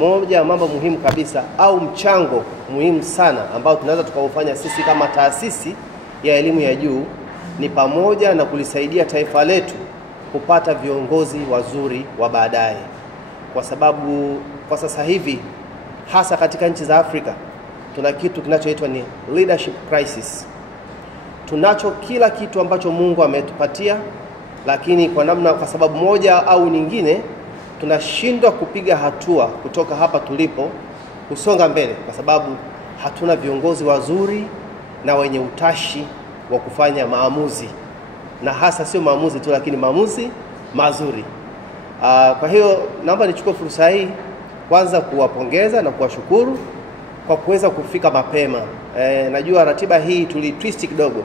moja ya mambo muhimu kabisa au mchango muhimu sana ambao tunaweza tukaufanya sisi kama taasisi ya elimu ya juu ni pamoja na kulisaidia taifa letu kupata viongozi wazuri wa baadaye. Kwa sababu kwa sasa hivi hasa katika nchi za Afrika tuna kitu kinachoitwa ni leadership crisis. Tunacho kila kitu ambacho Mungu ametupatia, lakini kwa sababu moja au nyingine tunashindwa kupiga hatua kutoka hapa tulipo kusonga mbele, kwa sababu hatuna viongozi wazuri na wenye utashi wa kufanya maamuzi, na hasa sio maamuzi tu, lakini maamuzi mazuri. Kwa hiyo naomba nichukue fursa hii kwanza kuwapongeza na kuwashukuru kwa kuweza kufika mapema. Najua ratiba hii tulitwist kidogo,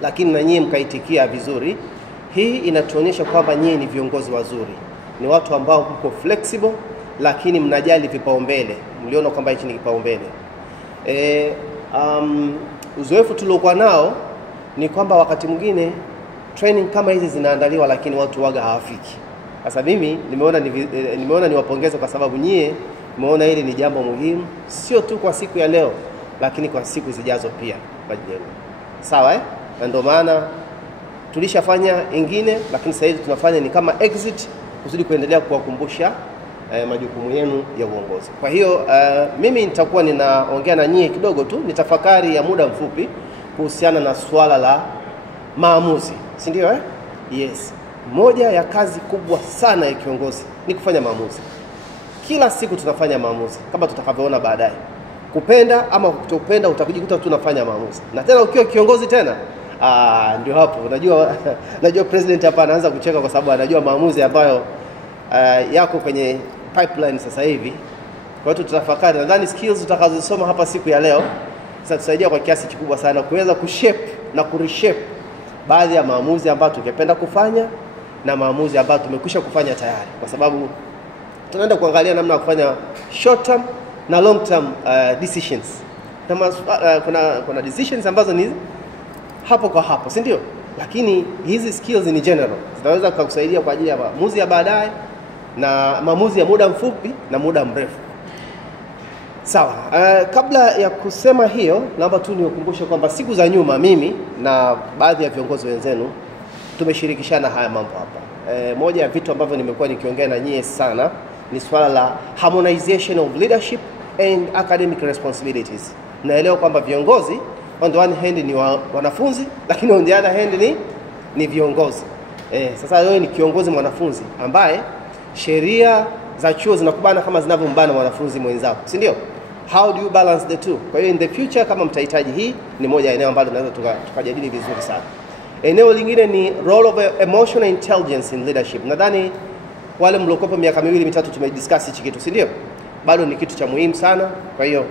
lakini na nyinyi mkaitikia vizuri. Hii inatuonyesha kwamba nyinyi ni viongozi wazuri, ni watu ambao mko flexible, lakini mnajali vipaumbele. Mliona kwamba hichi ni kipaumbele. Uzoefu tuliokuwa nao ni kwamba wakati mwingine training kama hizi zinaandaliwa, lakini watu waga hawafiki. Sasa mimi nimeona niwapongeze kwa sababu nyie mmeona hili ni jambo muhimu, sio tu kwa siku ya leo, lakini kwa siku zijazo pia kwa ajili yenu. Sawa Na ndio maana tulishafanya ingine, lakini sasa hivi tunafanya ni kama exit kusudi kuendelea kuwakumbusha majukumu yenu ya uongozi. Kwa hiyo mimi nitakuwa ninaongea na nyie kidogo tu, nitafakari ya muda mfupi kuhusiana na swala la maamuzi. Si ndio Yes. Moja ya kazi kubwa sana ya kiongozi ni kufanya maamuzi. Kila siku tunafanya maamuzi kama tutakavyoona baadaye. Kupenda ama kutopenda utakujikuta tunafanya maamuzi. Na tena ukiwa kiongozi tena ndio hapo najua president hapa anaanza kucheka kwa sababu anajua maamuzi ambayo yako kwenye pipeline sasa hivi. Kwa hiyo tutafakari, nadhani skills tutakazosoma hapa siku ya leo zitatusaidia kwa kiasi kikubwa sana kuweza kushape na kureshape baadhi ya maamuzi ambayo tungependa kufanya na maamuzi ambayo tumekwisha kufanya tayari, kwa sababu tunaenda kuangalia namna ya kufanya short term na long term decisions. Kuna decisions ambazo ni hapo kwa hapo, si ndio? Lakini hizi skills ni general, zinaweza kukusaidia kwa ajili ya maamuzi ya baadaye na maamuzi ya muda mfupi na muda mrefu. Sawa. Kabla ya kusema hiyo, naomba tu niwakumbushe kwamba siku za nyuma mimi na baadhi ya viongozi wenzenu tumeshirikishana haya mambo hapa. Moja ya vitu ambavyo nimekuwa nikiongea na nyie sana ni swala la harmonization of leadership and academic responsibilities. Naelewa kwamba viongozi on the one hand ni wanafunzi, lakini on the other hand ni viongozi. Sasa wewe ni kiongozi mwanafunzi ambaye sheria za chuo zinakubana kama zinavyombana wanafunzi mwenzao, si ndio? How do you balance the two? Kwa hiyo in the future kama mtahitaji, hii ni moja ya eneo ambalo tunaweza tukajadili vizuri sana. Eneo lingine ni role of emotional intelligence in leadership. Nadhani wale mliokopa miaka 2-3 tumediscuss hichi kitu, si ndio? Bado ni kitu cha muhimu sana. Kwa hiyo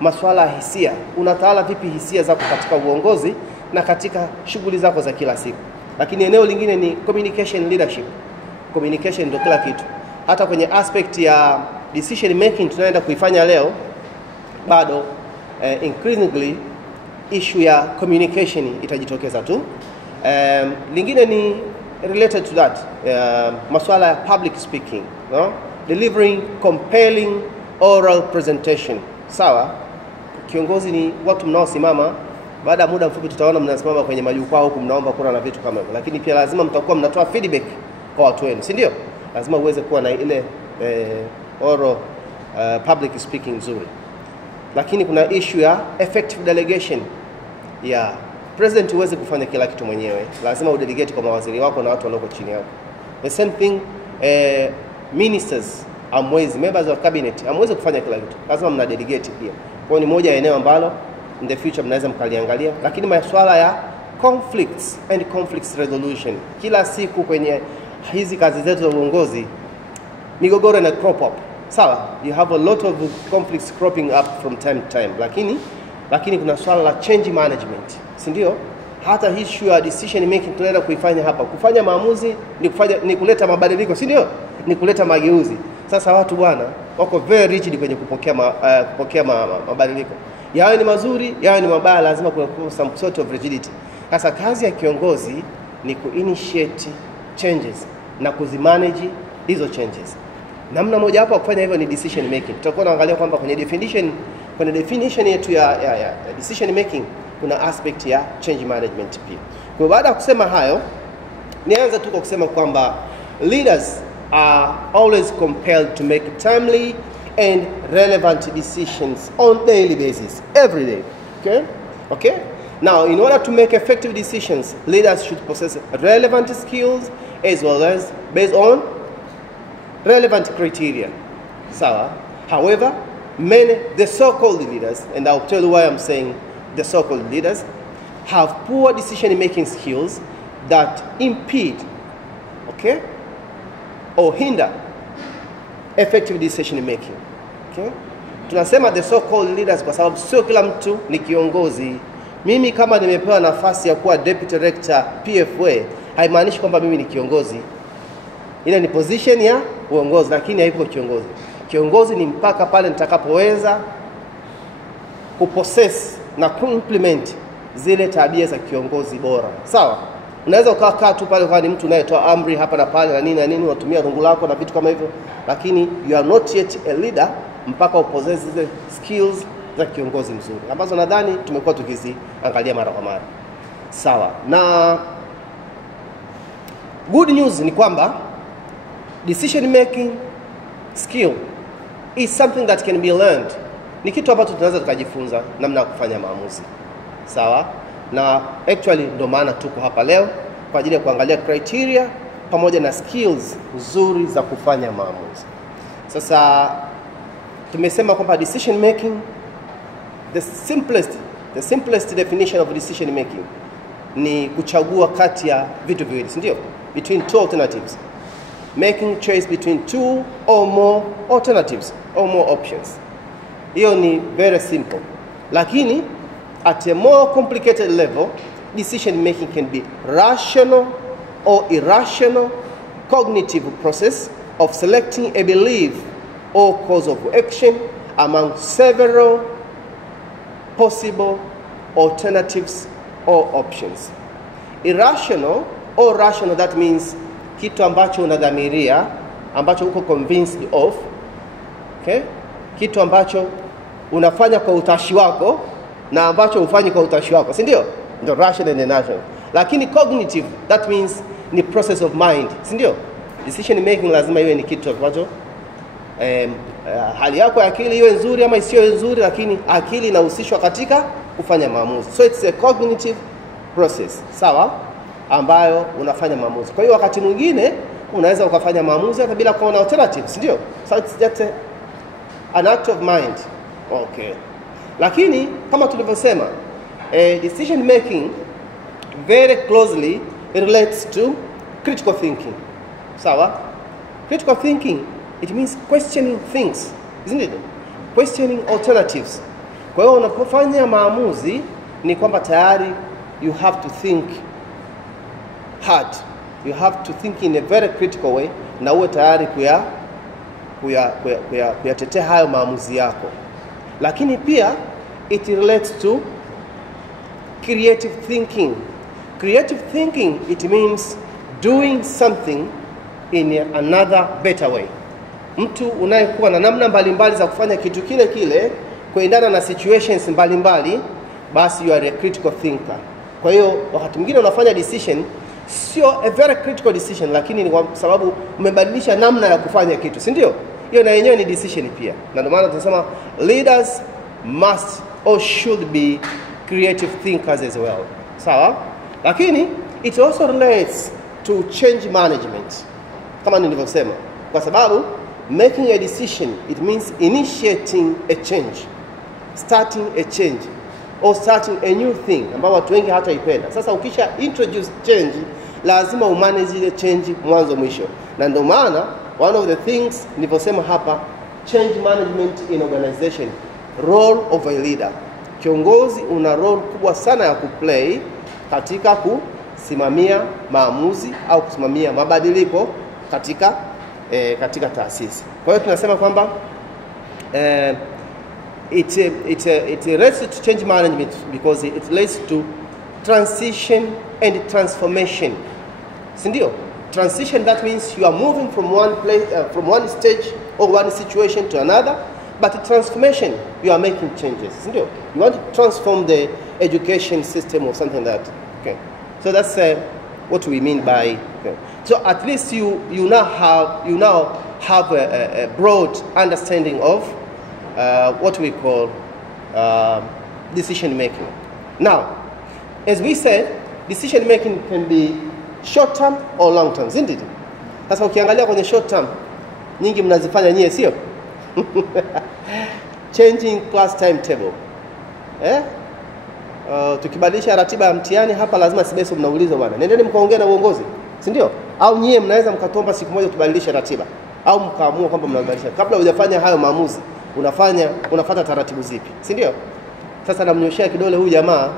masuala ya hisia, unatawala vipi hisia zako katika uongozi na katika shughuli zako za kila siku. Lakini eneo lingine ni communication leadership. Communication ndio kila kitu. Hata kwenye aspect ya decision making tunaenda kuifanya leo, bado increasingly issue ya communication itajitokeza tu. Lingine ni related to that, masuala ya public speaking, delivering compelling oral presentation. Sawa, kiongozi ni watu mnaosimama, baada ya muda mfupi tutaona mnasimama kwenye majukwaa huku mnaomba kura na vitu kama hivyo, lakini pia lazima mtakuwa mnatoa feedback kwa watu wenu, si ndio? Lazima uweze kuwa na ile oral public speaking nzuri. Lakini kuna issue ya effective delegation. President uweze kufanya kila kitu mwenyewe, lazima udelegate kwa mawaziri wako na watu walioko chini yako. The same thing ministers, members of cabinet amweze kufanya kila kitu, lazima mna delegate pia. Kwa ni moja ya eneo ambalo in the future mnaweza mkaliangalia. Lakini masuala ya conflicts and conflicts resolution, kila siku kwenye hizi kazi zetu za uongozi migogoro na crop up. Sawa, you have a lot of conflicts cropping up from time to time, lakini kuna swala la change management, si ndio? Hata issue ya decision making tunaenda kuifanya hapa. Kufanya maamuzi ni kuleta mabadiliko, si ndio? Ni kuleta mageuzi. Sasa watu bwana wako very rigid kwenye kupokea mabadiliko. Yawe ni mazuri, yawe ni mabaya, lazima kuna some sort of rigidity. Sasa kazi ya kiongozi ni kuinitiate changes na kuzimanage hizo changes. Namna moja hapo kufanya hivyo ni decision making. Tutakuwa naangalia kwamba kwenye definition yetu ya decision making kuna aspect ya change management pia. Kwa baada ya kusema hayo, nianze tu kwa kusema kwamba leaders are always compelled to make timely and relevant decisions on daily basis, every day. Okay? Now, in order to make effective decisions, leaders should possess relevant skills as well as based on relevant criteria. However, the so-called leaders, and I'll tell you why I'm saying the so-called leaders, have poor decision-making skills that impede, or hinder effective decision-making. Tunasema the so-called leaders kwa sababu sio kila mtu ni kiongozi. Mimi kama nimepewa nafasi ya kuwa deputy director PFA, haimaanishi kwamba mimi ni kiongozi. Ile ni position ya uongozi, lakini haipo kiongozi. Kiongozi ni mpaka pale nitakapoweza kupossess na kuimplement zile tabia za kiongozi bora. Sawa? Unaweza ukakaa tu pale kwa ni mtu unayetoa amri hapa na pale na nini unatumia rungu lako na vitu kama hivyo, lakini you are not yet a leader mpaka upossess zile skills za kiongozi mzuri, ambazo nadhani tumekuwa tukiziangalia mara kwa mara. Sawa. Na good news ni kwamba decision making skill is something that can be learned. Ni kitu ambacho tunaweza tukajifunza namna ya kufanya maamuzi. Sawa? Na actually ndo maana tuko hapa leo kwa ajili ya kuangalia criteria pamoja na skills nzuri za kufanya maamuzi. Sasa tumesema kwamba decision making, the simplest definition of decision making ni kuchagua kati ya vitu viwili, si ndio? Between two alternatives. Making choice between two or more alternatives or more options. Hiyo ni very simple. Lakini at a more complicated level, decision making can be rational or irrational cognitive process of selecting a belief or course of action among several possible alternatives or options. Irrational or rational, that means kitu ambacho unadhamiria, ambacho uko convinced of, kitu ambacho unafanya kwa utashi wako na ambacho ufanyi kwa utashi wako, si ndio? Ndio rational and irrational. Lakini cognitive, that means ni process of mind, si ndio? Decision making lazima iwe ni kitu ambacho hali yako ya akili iwe nzuri ama isiyo nzuri, lakini akili inahusishwa katika kufanya maamuzi. So it's a cognitive process, sawa, ambayo unafanya maamuzi. Kwa hiyo wakati mwingine unaweza ukafanya maamuzi hata bila kuona alternatives, ndio? So it's just an act of mind. Okay. Lakini kama tulivyosema, decision making very closely relates to critical thinking. Sawa? Critical thinking, it means questioning things, isn't it? Questioning alternatives. Kwa hiyo unapofanya maamuzi ni kwamba tayari you have to think hard. You have to think in a very critical way na uwe tayari kuyatetea hayo maamuzi yako. Lakini pia it relates to creative thinking. Creative thinking, it means doing something in another better way. Mtu unayekuwa na namna mbalimbali za kufanya kitu kile kile kuendana na situations mbalimbali, basi you are a critical thinker. Kwa hiyo wakati mwingine unafanya decision sio a very critical decision, lakini ni kwa sababu umebadilisha namna ya kufanya kitu, si ndio? Hiyo na yenyewe ni decision pia. Na ndio maana tunasema leaders must or should be creative thinkers as well. Sawa? Lakini it also relates to change management, kama nilivyosema, kwa sababu making a decision, it means initiating a change, starting a change or starting a new thing ambayo watu wengi hataipenda. Sasa ukisha introduce change, lazima umanage ile change mwanzo mwisho. Na ndio maana one of the things nilivyosema hapa, change management in organization, role of a leader. Kiongozi una role kubwa sana ya kuplay katika kusimamia maamuzi au kusimamia mabadiliko katika taasisi. Kwa hiyo tunasema kwamba it relates to change management because it relates to transition and transformation. Si ndio? Transition, that means you are moving from one place, from one stage or one situation to another. But transformation, you are making changes. You want to transform the education system or something like that. Okay. So that's what we mean by. Okay. So at least you now have a broad understanding of what we call decision making. Now, as we said, decision making can be short term or long term, isn't it? Sasa ukiangalia kwenye short term, nyingi mnazifanya nyie, sio? Changing class timetable. Tukibadilisha ratiba ya mtihani hapa, lazima CBESO mnaulizwa bwana, nendeni mkaongea na uongozi, si ndio? Au nyie mnaweza mkatomba siku moja tubadilishe ratiba, au mkaamua kwamba mnabadilisha. Kabla hujafanya hayo maamuzi, unafuata taratibu zipi, si ndio? Sasa namnyoshia kidole huyu jamaa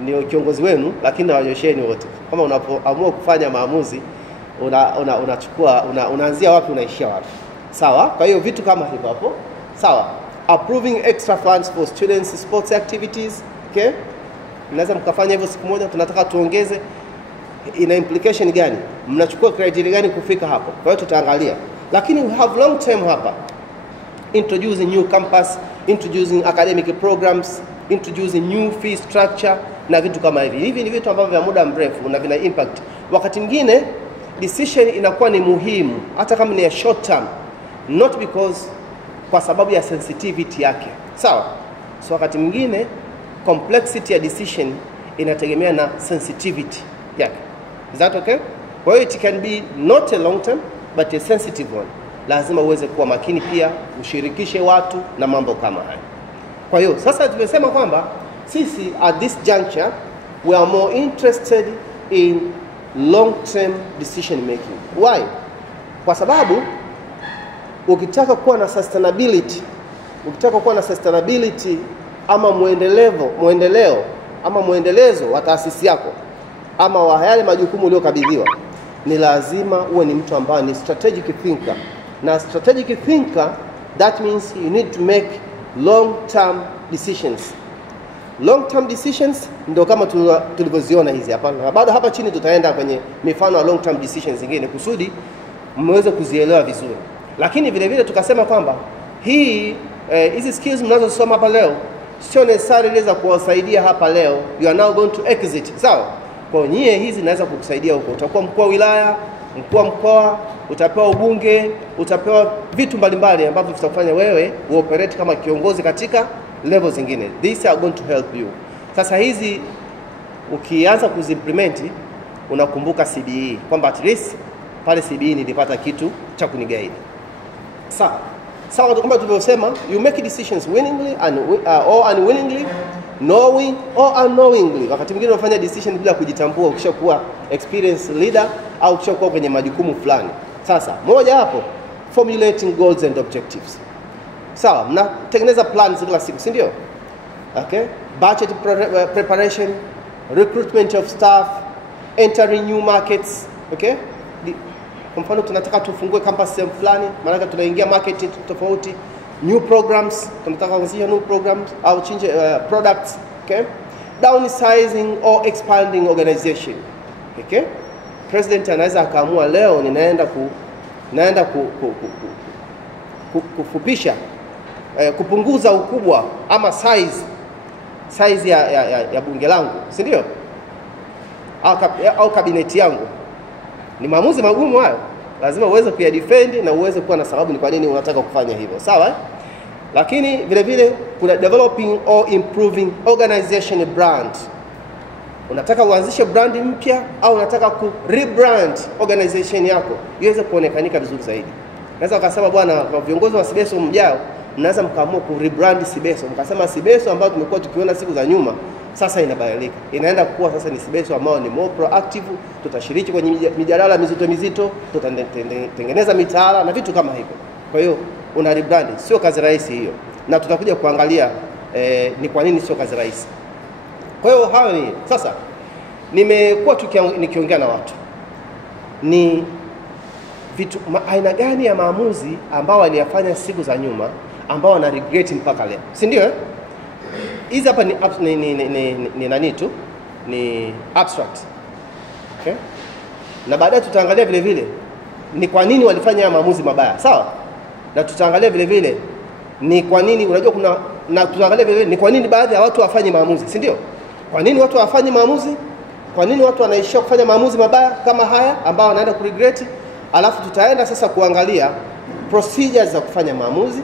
ndio kiongozi wenu, lakini nawanyosheni wote. Kama unapoamua kufanya maamuzi, unachukua unaanzia wapi, unaishia wapi. Sawa? Kwa hiyo vitu kama hivyo hapo. Sawa? Approving extra funds for students sports activities. Okay? Mnaweza mkafanya hivyo siku moja, tunataka tuongeze. Ina implication gani? Mnachukua criteria gani kufika hapo? Kwa hiyo tutaangalia. Lakini we have long term hapa. Introducing new campus, introducing academic programs, introducing new fee structure na vitu kama hivi. Hivi ni vitu ambavyo vya muda mrefu na vina impact. Wakati mwingine decision inakuwa ni muhimu hata kama ni ya short term, not because kwa sababu ya sensitivity yake. Sawa? So wakati mwingine complexity ya decision inategemea na sensitivity yake. Is that okay? Kwa hiyo it can be not a long term but a sensitive one. Lazima uweze kuwa makini pia, ushirikishe watu na mambo kama haya. Kwa hiyo sasa tumesema kwamba sisi at this juncture we are more interested in long term decision making. Why? Kwa sababu ukitaka kuwa na sustainability, ama muendelezo wa taasisi yako ama wa yale majukumu uliyokabidhiwa, ni lazima uwe ni mtu ambaye ni strategic thinker. Na strategic thinker, that means you need to make long term decisions. Long term decisions ndio kama tulivyoziona hizi hapa. Na baada hapa chini tutaenda kwenye mifano ya long term decisions zingine kusudi mmeweze kuzielewa vizuri. Lakini vile vile tukasema kwamba hizi skills mnazosoma hapa leo sio necessarily za kuwasaidia hapa leo. You are now going to exit. Sawa? Kwa nyie hizi zinaweza kukusaidia huko. Utakuwa mkuu wa wilaya, mkuu wa mkoa, utapewa ubunge, utapewa vitu mbalimbali ambavyo vitakufanya wewe uoperate kama kiongozi katika level zingine. These are going to help you. Sasa hizi ukianza kuzimplement, unakumbuka CBE kwamba at least pale CBE nilipata kitu cha kuniguide. Sawa kama tulivyosema, you make decisions willingly or unwillingly, knowing or unknowingly. Wakati mwingine unafanya decision bila kujitambua ukishakuwa experienced leader au ukishakuwa kwenye majukumu fulani. Sasa moja hapo, formulating goals and objectives. Sawa, mnatengeneza plans kila siku, si ndio? Okay? Budget preparation, recruitment of staff, entering new markets, okay? Kwa mfano tunataka tufungue campus sehemu fulani, maana tunaingia market tofauti, new programs, tunataka kuanzisha new programs au change products, okay? Downsizing or expanding organization. Okay? President anaweza akaamua leo ninaenda kufupisha, kupunguza ukubwa ama size ya bunge langu, si ndio? Au kabineti yangu. Ni maamuzi magumu hayo. Lazima uweze kuyadefend na uweze kuwa na sababu ni kwa nini unataka kufanya hivyo. Sawa? Lakini vile vile kuna developing or improving organization brand. Unataka uanzishe brand mpya au unataka ku rebrand organization yako iweze kuonekanika vizuri zaidi. Naweza ukasema bwana, kwa viongozi wa CBESO mjao, mnaweza mkaamua ku rebrand CBESO. Mkasema CBESO ambayo tumekuwa tukiona siku za nyuma sasa inabadilika. Inaenda kuwa sasa ni CBESO ambayo ni more proactive, tutashiriki kwenye mijadala mizito, tutatengeneza mitaala na vitu kama hivyo. Kwa hiyo una rebrand, sio kazi rahisi hiyo. Na tutakuja kuangalia ni kwa nini sio kazi rahisi. Kwa hiyo hayo ni sasa nimekuwa nikiongea na watu. Ni vitu aina gani ya maamuzi ambao waliyafanya siku za nyuma ambao wana regret mpaka leo. Si ndio? Hizi hapa ni nani tu? Ni abstract. Okay? na baadaye tutaangalia vile vile ni kwa nini walifanya maamuzi mabaya, sawa? Na tutaangalia vile vile ni kwa nini, unajua kuna, na tutaangalia vile vile ni kwa nini baadhi ya watu wafanye maamuzi, si ndio? Kwa nini watu wafanye maamuzi? Kwa nini watu wanaishia kufanya maamuzi mabaya kama haya ambao wanaenda kuregret? Alafu tutaenda sasa kuangalia procedures za kufanya maamuzi,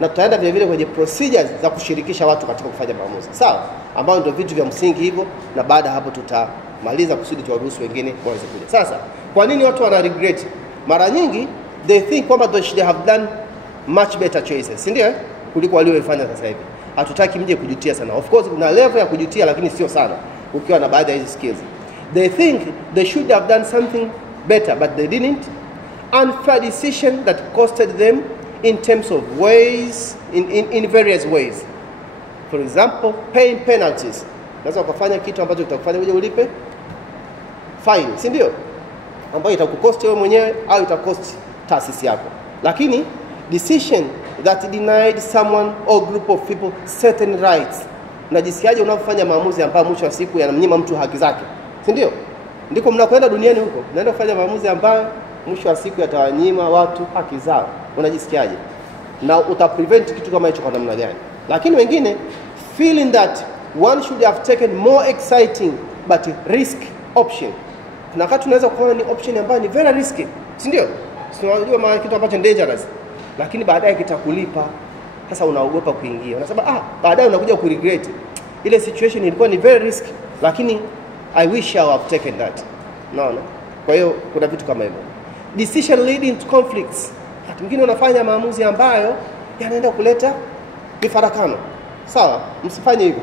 na tutaenda vile vile kwenye procedures za kushirikisha watu katika kufanya maamuzi, sawa? Ambao ndio vitu vya msingi hivyo, na baada hapo tutamaliza kusudi tuwaruhusu wengine waweze kuja. Sasa, kwa nini watu wana regret? Mara nyingi they think kwamba they should have done much better choices, si ndio? Kuliko waliofanya sasa hivi. Hatutaki mje kujutia sana. Of course kuna level ya kujutia, lakini sio sana ukiwa na baadhi ya hizi skills. They think they should have done something better, but they didn't. Unfair decision that costed them in terms of ways, in various ways. For example, paying penalties. Unaweza kufanya kitu ambacho kitakufanya uje ulipe fine, si ndio? Ambayo itakukosti wewe mwenyewe au itakosti taasisi yako. Lakini decision that denied someone or group of people certain rights. Unajisikiaje unapofanya maamuzi ambayo mwisho wa siku yanamnyima mtu haki zake? Si ndio? Ndiko mnakwenda duniani huko. Unaenda kufanya maamuzi ambayo mwisho wa siku yatawanyima watu haki zao. Unajisikiaje? Na utaprevent kitu kama hicho kwa namna gani? Lakini wengine feeling that one should have taken more exciting but risk option. Na wakati tunaweza kuona ni option ambayo ni very risky, si ndio? Tunajua maana kitu ambacho dangerous, lakini baadaye kitakulipa. Sasa unaogopa kuingia. Unasema baadaye unakuja ku regret. Ile situation ilikuwa ni very risky, lakini I wish I have taken that. No. Kwa hiyo kuna vitu kama hivyo. Decision leading to conflicts. Hata mwingine unafanya maamuzi ambayo yanaenda kuleta mifarakano. Sawa? Msifanye hivyo.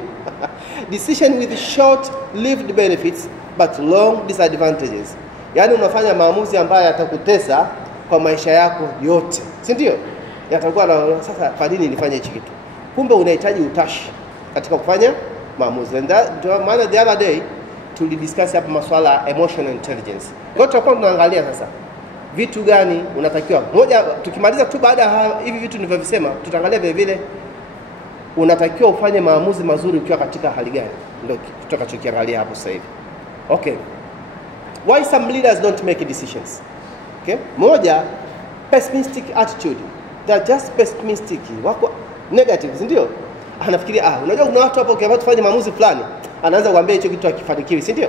Decision with short lived benefits but long disadvantages. Yaani unafanya maamuzi ambayo yatakutesa kwa maisha yako yote. Si ndio? Yatakuwa na sasa kwa nini nifanye hichi kitu? Kumbe unahitaji utashi katika kufanya maamuzi. And maana the other day tulidiscuss hapa masuala ya emotional intelligence. Kwa tutakuwa tunaangalia sasa vitu gani unatakiwa. Moja, tukimaliza tu baada ya hivi vitu nilivyovisema, tutaangalia vile vile unatakiwa ufanye maamuzi mazuri ukiwa katika hali gani. Ndio tutakachokiangalia hapo sasa hivi. Okay. Why some leaders don't make decisions? Okay? Moja, pessimistic attitude. They are just pessimistic. Wako negative, ndio? Anafikiria unajua kuna watu hapo ukiamua tufanye maamuzi fulani, anaanza kuambia hicho kitu hakifanikiwi, si ndio?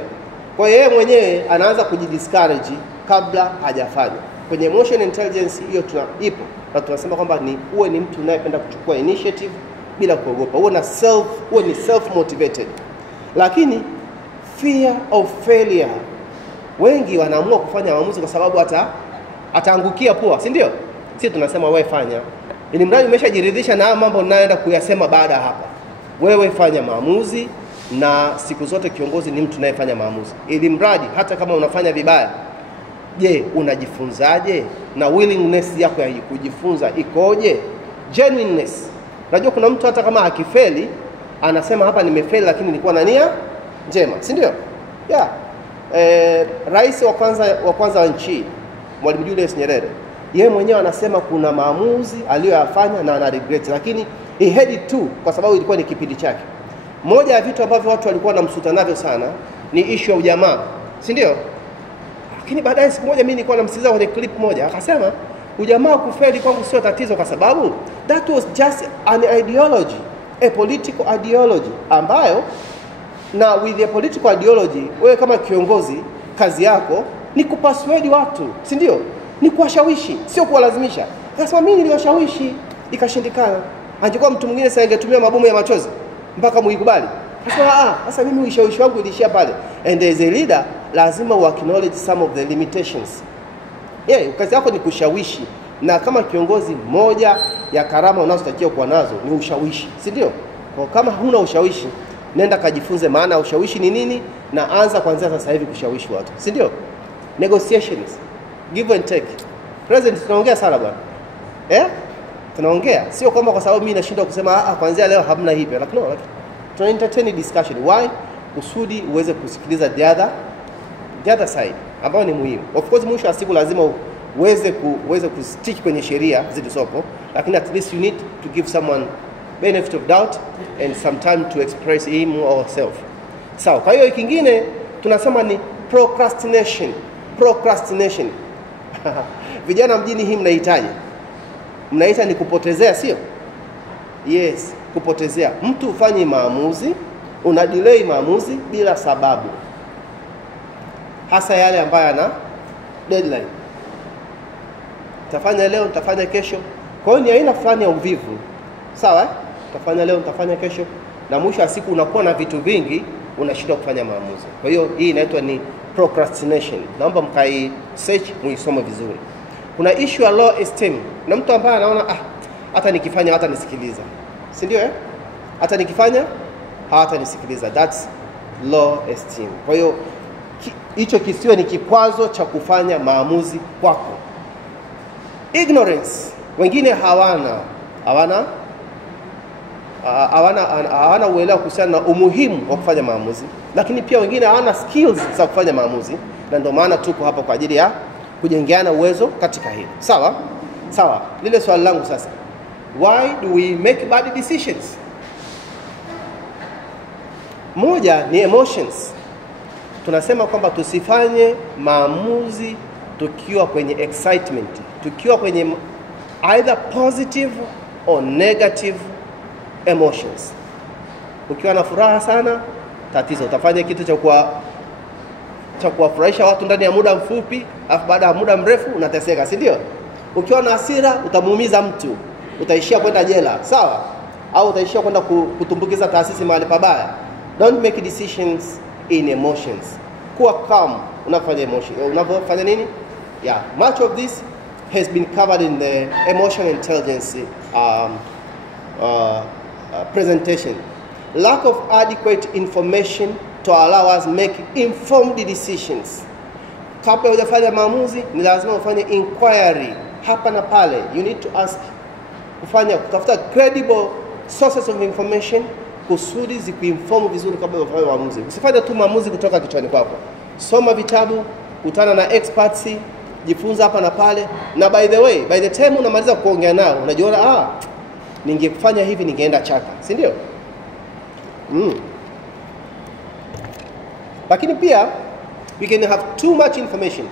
Kwa hiyo yeye mwenyewe anaanza kujidiscourage kabla hajafanya. Kwenye emotional intelligence hiyo ipo. Na tunasema kwamba uwe ni mtu unayependa kuchukua initiative bila kuogopa. Uwe ni self motivated. Lakini fear of failure. Wengi wanaamua kufanya maamuzi kwa sababu ataangukia pua, si ndio? Sisi tunasema wewe fanya. Ili mradi umeshajiridhisha na mambo unayoenda kuyasema baada hapa. Wewe fanya maamuzi, na siku zote kiongozi ni mtu anayefanya maamuzi. Ili mradi hata kama unafanya vibaya, je, unajifunzaje? Na willingness yako ya kujifunza ikoje? Genuineness. Unajua kuna mtu hata kama akifeli anasema hapa nimefeli lakini nilikuwa na nia njema, si ndio? Yeah. Rais wa kwanza wa nchi Mwalimu Julius Nyerere, yeye mwenyewe anasema kuna maamuzi aliyoyafanya na ana regret, lakini he had it too kwa sababu ilikuwa ni kipindi chake. Moja ya vitu ambavyo watu walikuwa wanamsuta navyo sana ni issue ya ujamaa, si ndio? Lakini baadaye siku moja mimi nilikuwa namsikiliza kwenye clip moja, akasema ujamaa kufeli kwangu sio tatizo kwa sababu that was just an ideology, a political ideology ambayo, na with a political ideology wewe kama kiongozi kazi yako ni kupaswedi watu, si ndio? Ni kuwashawishi, sio kuwalazimisha. Sasa mimi niliwashawishi ikashindikana. Angekuwa mtu mwingine sasa angetumia mabomu ya machozi mpaka muikubali. Sasa mimi ushawishi wangu ilishia pale. And as a leader lazima u acknowledge some of the limitations. Kazi yako ni kushawishi, na kama kiongozi moja ya karama unazotakiwa kuwa nazo ni ushawishi, si ndio? Kwa kama huna ushawishi, nenda kajifunze maana ushawishi ni nini, na anza kuanzia sasa hivi kushawishi watu, si ndio? Negotiations, give and take. President tunaongea sana bwana. Tunaongea, sio kwamba kwa sababu mimi nashindwa kusema kuanzia leo hamna hivi. Lakini tuna entertain discussion. Why? Kusudi uweze kusikiliza the other side ambao ni muhimu. Of course mwisho wa siku lazima uweze kustick kwenye sheria zilizopo, lakini at least you need to give someone benefit of doubt and some time to express him or herself. Sawa. Kwa hiyo kingine tunasema ni procrastination. procrastination. Vijana mjini hii mnahitaji? Mnaita ni kupotezea, sio? Yes, kupotezea. Mtu ufanye maamuzi, una delay maamuzi bila sababu. Hasa yale ambayo yana deadline. Tafanya leo, nitafanya kesho. Kwa hiyo ni aina fulani ya uvivu. Sawa? Utafanya leo, nitafanya kesho. Na mwisho wa siku unakuwa na vitu vingi, unashindwa kufanya maamuzi. Kwa hiyo hii inaitwa ni procrastination. Naomba mkai search muisome vizuri. Kuna issue ya low esteem. Na mtu ambaye anaona hata nikifanya hata nisikiliza. Si ndio hata nikifanya hata nisikiliza. That's low esteem. Kwa hiyo hicho kisiwe ni kikwazo cha kufanya maamuzi kwako. Ignorance. Wengine hawana uelewa kuhusiana na umuhimu wa kufanya maamuzi, lakini pia wengine hawana skills za kufanya maamuzi, na ndio maana tuko hapa kwa ajili ya kujengeana uwezo katika hili. Sawa? Sawa. Lile swali langu sasa. Why do we make bad decisions? Moja ni emotions. Tunasema kwamba tusifanye maamuzi tukiwa kwenye excitement, tukiwa kwenye either positive or negative emotions. Ukiwa na furaha sana, tatizo, utafanya kitu cha kuwafurahisha watu ndani ya muda mfupi, afu baada ya muda mrefu unateseka, si ndio? Ukiwa na hasira, utamuumiza mtu, utaishia kwenda jela, sawa? Au utaishia kwenda kutumbukiza taasisi mahali pabaya. Don't make decisions in emotions. Kuwa calm unafanya emotion. Unafanya nini? Yeah, much of this has been covered in the emotional intelligence presentation. Lack of adequate information to allow us make informed decisions. Kabla hujafanya maamuzi, ni lazima ufanye inquiry hapa na pale. You need to ask, kutafuta credible sources of information kusudi zikuinform vizuri kabla hujafanya maamuzi. Usifanye tu maamuzi kutoka kichwani kwako. Soma vitabu, kutana na experts, jifunza hapa na pale. Na by the way, by the time unamaliza kuongea nao, unajiona ningefanya hivi ningeenda chaka, si ndio? Lakini pia we can have too much information.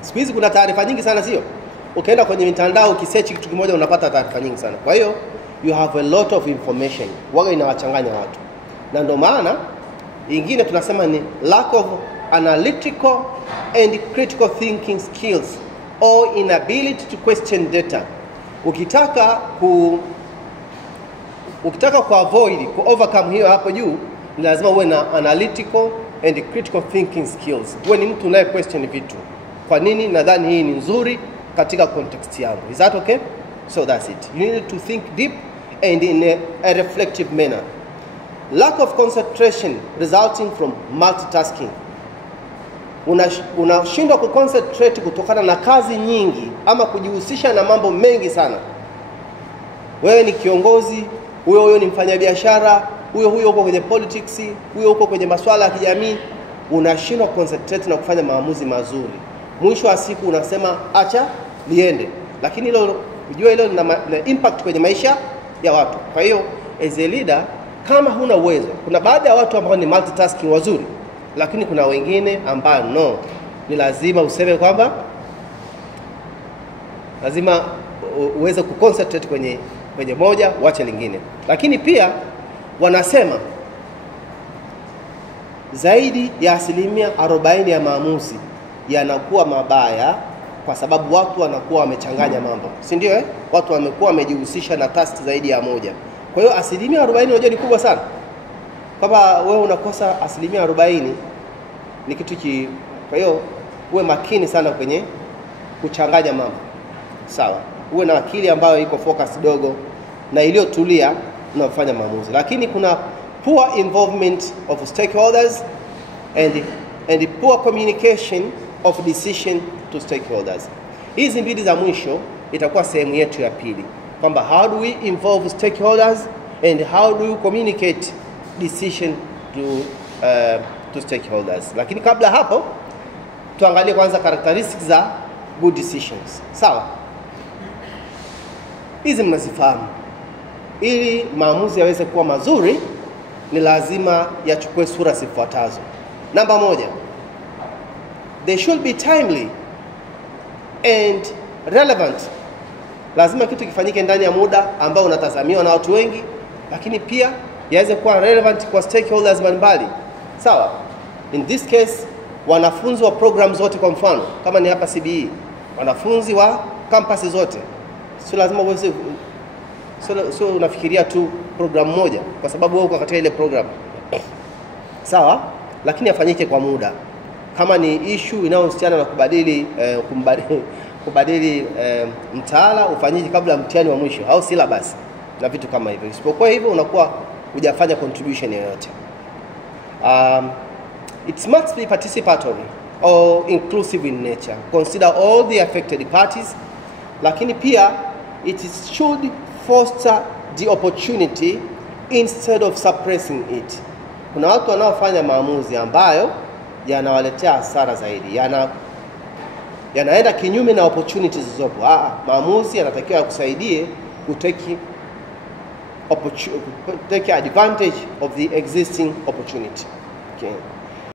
Siku hizi kuna taarifa nyingi sana, sio? Ukienda kwenye mitandao ukisearch kitu kimoja unapata taarifa nyingi sana. Kwa hiyo you have a lot of information. Waga inawachanganya watu. Na ndio maana ingine tunasema ni lack of analytical and critical thinking skills or inability to question data. Ukitaka overcome hiyo hapo juu, ni lazima uwe na analytical and critical thinking skills. Uwe ni mtu unaye question vitu. Kwa nini nadhani hii ni nzuri katika context yangu? Is that okay? So that's it. You need to think deep and in a reflective manner. Lack of concentration resulting from multitasking. Unashindwa kuconcentrate kutokana na kazi nyingi ama kujihusisha na mambo mengi sana. Wewe ni kiongozi, huyo ni mfanyabiashara, huyo uko kwenye politics, huyo uko kwenye masuala ya kijamii, unashindwa concentrate na kufanya maamuzi mazuri. Mwisho wa siku unasema acha liende. Lakini hilo lina impact kwenye maisha ya watu. Kwa hiyo as a leader, kama huna uwezo, kuna baadhi ya watu ambao ni multitasking wazuri, lakini kuna wengine ambao ni lazima useme kwamba lazima uweze kuconcentrate kwenye moja, uache lingine. Lakini pia wanasema zaidi ya 40% ya maamuzi yanakuwa mabaya kwa sababu watu wanakuwa wamechanganya mambo. Si ndio Watu wamekuwa wamejihusisha na task zaidi ya moja. Kwa hiyo 40% unajua ni kubwa sana. Kama wewe unakosa 40% ni kitu kwa hiyo uwe makini sana kwenye kuchanganya mambo. Sawa? Uwe na akili ambayo iko focus kidogo na iliyotulia unafanya maamuzi. Lakini kuna poor involvement of stakeholders and poor communication of decision to stakeholders. Hizi mbili za mwisho itakuwa sehemu yetu ya pili. Kwamba how do we involve stakeholders and how do we communicate decision to stakeholders. Lakini kabla hapo tuangalie kwanza characteristics za good decisions. Sawa? Hizi mnazifahamu. Ili maamuzi yaweze kuwa mazuri ni lazima yachukue sura zifuatazo. Namba 1. they should be timely and relevant. Lazima kitu kifanyike ndani ya muda ambao unatazamiwa na watu wengi, lakini pia yaweze kuwa relevant kwa stakeholders mbalimbali. Sawa? In this case, wanafunzi wa programs zote, kwa mfano kama ni hapa CBE, wanafunzi wa campus zote, sio lazima uweze sio unafikiria tu program moja kwa sababu wewe uko katika ile program. Sawa? Lakini afanyike kwa muda. Kama ni issue inayohusiana na kubadili mtaala, ufanyike kabla ya mtihani wa mwisho au syllabus na vitu kama hivyo. Isipokuwa hivyo unakuwa hujafanya contribution yoyote. It must be participatory or inclusive in nature. Consider all the affected parties. Lakini pia it should foster the opportunity instead of suppressing it. Kuna watu wanaofanya maamuzi ambayo yanawaletea hasara zaidi, yanaenda kinyume na opportunities zilizopo. Maamuzi yanatakiwa kusaidie take advantage of the existing opportunity. Okay.